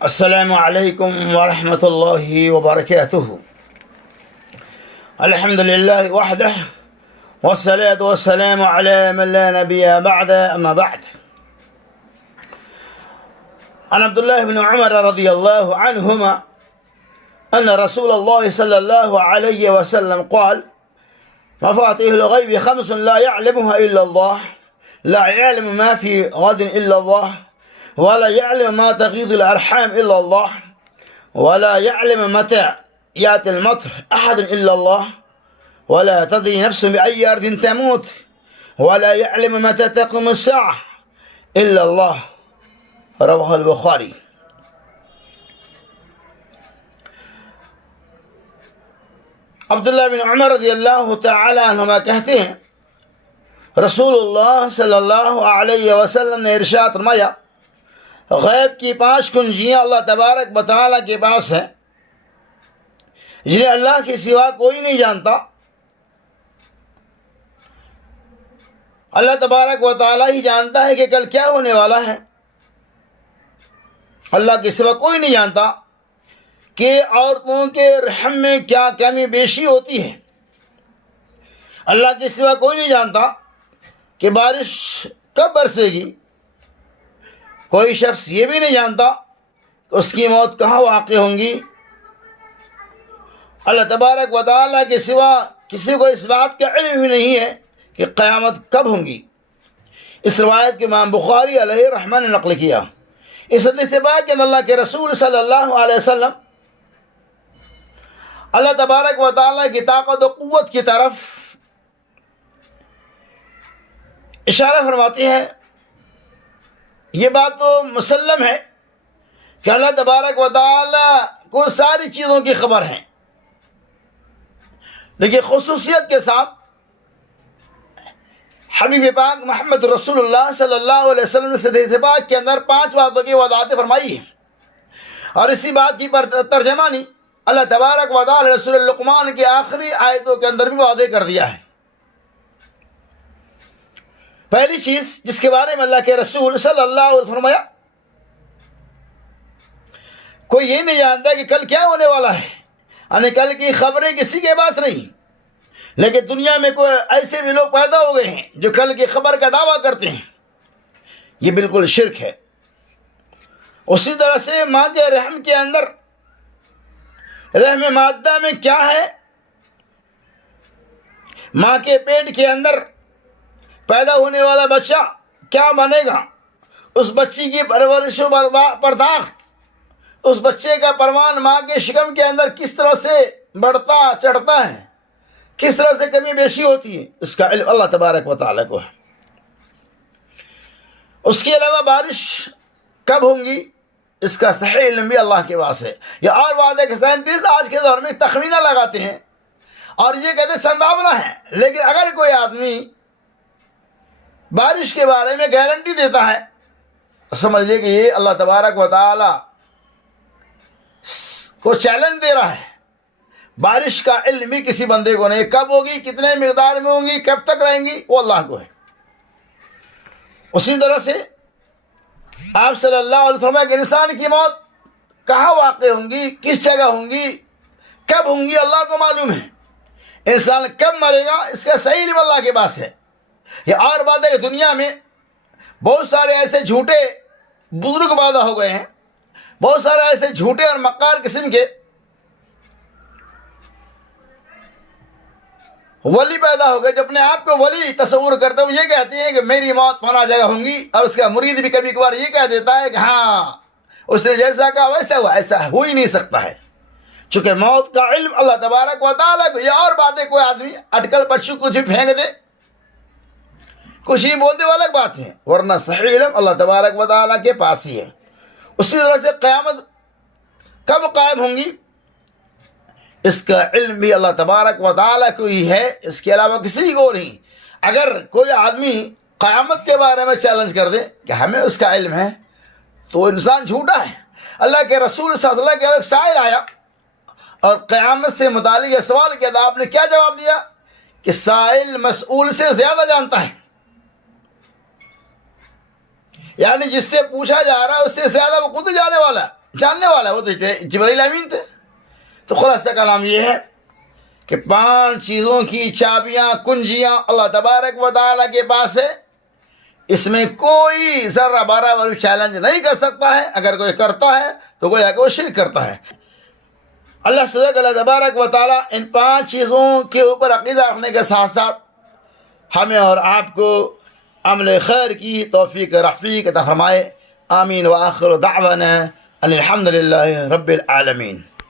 السلام علیکم ورحمۃ اللہ وبرکاتہ۔ الحمد للہ وحدہ والصلاة والسلام علی من لا نبی بعد اما بعد۔ عن عبد الله بن عمر رضی اللہ عنہما ان رسول اللہ صلی اللہ علیہ وسلم قال: مفاتيح الغیب خمس لا يعلمها إلا الله، لا يعلم ما في غد إلا الله، ولا يعلم ما تغيض الأرحام إلا الله، ولا يعلم متى يأتي المطر أحد إلا الله، ولا تدري نفس بأي أرض تموت، ولا يعلم متى تقوم الساعة إلا الله۔ رواه البخاری۔ عبداللہ بن عمر رضی اللہ تعالی عنہما کہتے ہیں، رسول اللہ صلی اللہ علیہ وسلم نے ارشاد فرمایا، غیب کی 5 کنجیاں اللہ تبارک و تعالیٰ کے پاس ہیں جنہیں اللہ کے سوا کوئی نہیں جانتا۔ اللہ تبارک و تعالیٰ ہی جانتا ہے کہ کل کیا ہونے والا ہے۔ اللہ کے سوا کوئی نہیں جانتا کہ عورتوں کے رحم میں کیا کمی بیشی ہوتی ہے۔ اللہ کے سوا کوئی نہیں جانتا کہ بارش کب برسے گی۔ کوئی شخص یہ بھی نہیں جانتا کہ اس کی موت کہاں واقع ہوں گی۔ اللہ تبارک و تعالیٰ کے سوا کسی کو اس بات کا علم بھی نہیں ہے کہ قیامت کب ہوں گی۔ اس روایت کے امام بخاری علیہ رحمہ نے نقل کیا۔ اس حدیث پاک کے اندر اللہ کے رسول صلی اللہ علیہ وسلم اللہ تبارک و تعالیٰ کی طاقت و قوت کی طرف اشارہ فرماتے ہیں۔ یہ بات تو مسلم ہے کہ اللہ تبارک و تعالیٰ کو ساری چیزوں کی خبر ہے، لیکن خصوصیت کے ساتھ حبیب پاک محمد رسول اللہ صلی اللہ علیہ وسلم نے حدیث پاک کے اندر 5 باتوں کی وضاحت فرمائی ہے، اور اسی بات کی ترجمانی اللہ تبارک و تعالیٰ سورہ لقمان کی آخری آیتوں کے اندر بھی واضح کر دیا ہے۔ پہلی چیز جس کے بارے میں اللہ کے رسول صلی اللہ علیہ وسلم فرمایا، کوئی یہ نہیں جانتا کہ کل کیا ہونے والا ہے، یعنی کل کی خبریں کسی کے پاس نہیں، لیکن دنیا میں کوئی ایسے بھی لوگ پیدا ہو گئے ہیں جو کل کی خبر کا دعویٰ کرتے ہیں۔ یہ بالکل شرک ہے۔ اسی طرح سے ماں کے رحم کے اندر، رحم مادہ میں کیا ہے، ماں کے پیٹ کے اندر پیدا ہونے والا بچہ کیا بنے گا، اس بچی کی پرورش و پرداخت، اس بچے کا پروان ماں کے شکم کے اندر کس طرح سے بڑھتا چڑھتا ہے، کس طرح سے کمی بیشی ہوتی ہے، اس کا علم اللہ تبارک و تعالیٰ کو ہے۔ اس کے علاوہ بارش کب ہوں گی، اس کا صحیح علم بھی اللہ کے پاس ہے۔ یا اور بات ہے کہ سائنٹسٹ آج کے دور میں تخمینہ لگاتے ہیں اور یہ کہتے ہیں سمبھاونا ہے، لیکن اگر کوئی آدمی بارش کے بارے میں گارنٹی دیتا ہے تو سمجھ لے کہ یہ اللہ تبارک و تعالیٰ کو چیلنج دے رہا ہے۔ بارش کا علم بھی کسی بندے کو نہیں، کب ہوگی، کتنے مقدار میں ہوں گی، کب تک رہیں گی، وہ اللہ کو ہے۔ اسی طرح سے آپ صلی اللہ علیہ وسلم کہ انسان کی موت کہاں واقع ہوں گی، کس جگہ ہوں گی، کب ہوں گی، اللہ کو معلوم ہے۔ انسان کب مرے گا، اس کا صحیح علم اللہ کے پاس ہے۔ یہ اور بات ہے کہ دنیا میں بہت سارے ایسے جھوٹے بزرگ پیدا ہو گئے ہیں، بہت سارے ایسے جھوٹے اور مکار قسم کے ولی پیدا ہو گئے جو اپنے آپ کو ولی تصور کرتے ہوئے یہ کہتے ہیں کہ میری موت فلاں جگہ ہوں گی، اور اس کا مرید بھی کبھی کبھار یہ کہہ دیتا ہے کہ ہاں اس نے جیسا کہا ویسا ہوا، ایسا ہو ہی نہیں سکتا ہے، چونکہ موت کا علم اللہ تبارک و تعالیٰ کو۔ یہ اور باتیں کوئی آدمی اٹکل پچو کچھ بھی پھینک دے، کچھ ہی بول دے، وہ الگ بات ہے، ورنہ صحیح علم اللہ تبارک و تعالیٰ کے پاس ہی ہے۔ اسی طرح سے قیامت کب قائم ہوں گی، اس کا علم بھی اللہ تبارک و تعالیٰ کو ہی ہے، اس کے علاوہ کسی کو نہیں۔ اگر کوئی آدمی قیامت کے بارے میں چیلنج کر دے کہ ہمیں اس کا علم ہے تو وہ انسان جھوٹا ہے۔ اللہ کے رسول صلی اللہ علیہ وسلم کا ایک سائل آیا اور قیامت سے متعلق یہ سوال کیا تھا، آپ نے کیا جواب دیا کہ سائل مسئول سے زیادہ جانتا ہے۔ یعنی جس سے پوچھا جا رہا ہے اس سے زیادہ وہ خود جانے والا ہے۔ جاننے والا وہ تو جبرائیل امین تھے. تو خلاصہ کلام یہ ہے کہ 5 چیزوں کی چابیاں کنجیاں اللہ تبارک و تعالیٰ کے پاس ہے. اس میں کوئی ذرہ برابر چیلنج نہیں کر سکتا ہے. اگر کوئی کرتا ہے تو گویا کہ وہ شرک کرتا ہے. اللہ تبارک و تعالیٰ ان 5 چیزوں کے اوپر عقیدہ رکھنے کے ساتھ ساتھ ہمیں اور آپ کو عمل خیر کی توفیق رفیق عطا فرمائے. آمین. وآخر دعوانا ان الحمد للہ رب العالمین.